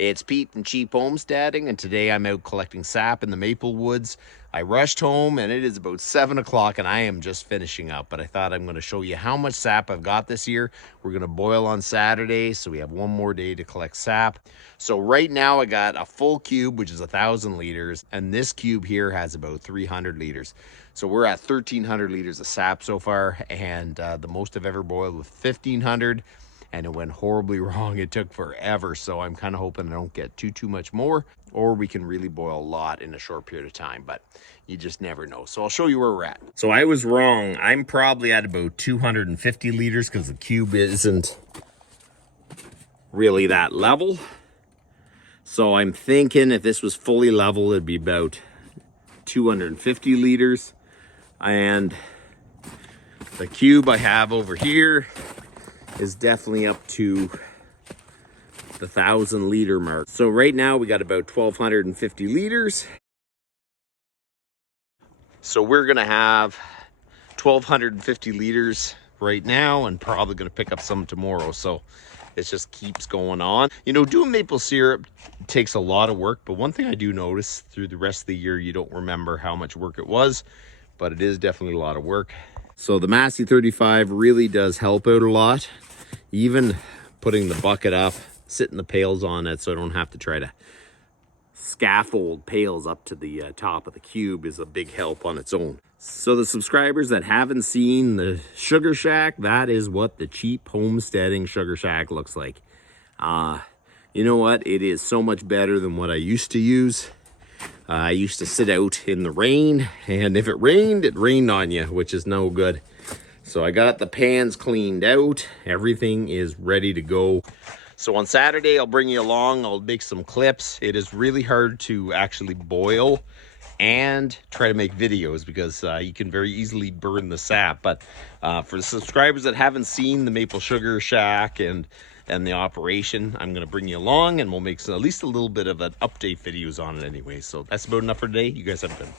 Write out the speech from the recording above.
It's Pete from Cheap Homesteading, and today I'm out collecting sap in the maple woods. I rushed home and it is about 7 o'clock and I am just finishing up, but I thought I'm going to show you how much sap I've got this year. We're going to boil on Saturday, so we have one more day to collect sap. So right now I got a full cube, which is 1,000 liters, and this cube here has about 300 liters. So we're at 1,300 liters of sap so far, and the most I've ever boiled was 1,500. And it went horribly wrong. It took forever, so I'm kind of hoping I don't get too much more, or we can really boil a lot in a short period of time, but you just never know. So I'll show you where we're at. So I was wrong. I'm probably at about 250 liters because the cube isn't really that level. So I'm thinking if this was fully level, it'd be about 250 liters. And the cube I have over here is definitely up to the 1,000 liter mark. So right now we got about 1,250 liters. So we're gonna have 1,250 liters right now and probably gonna pick up some tomorrow. So it just keeps going on. You know, doing maple syrup takes a lot of work, but one thing I do notice through the rest of the year, you don't remember how much work it was, but it is definitely a lot of work. So the Massey 35 really does help out a lot. Even putting the bucket up, sitting the pails on it so I don't have to try to scaffold pails up to the top of the cube is a big help on its own. So the subscribers that haven't seen the sugar shack, that is what the Cheap Homesteading sugar shack looks like. You know what? It is so much better than what I used to use. I used to sit out in the rain, and if it rained on you, which is no good. So I got the pans cleaned out. Everything is ready to go. So on Saturday, I'll bring you along. I'll make some clips. It is really hard to actually boil and try to make videos because you can very easily burn the sap. But for the subscribers that haven't seen the maple sugar shack and the operation, I'm going to bring you along and we'll make at least a little bit of an update videos on it anyway. So that's about enough for today. You guys have a good one.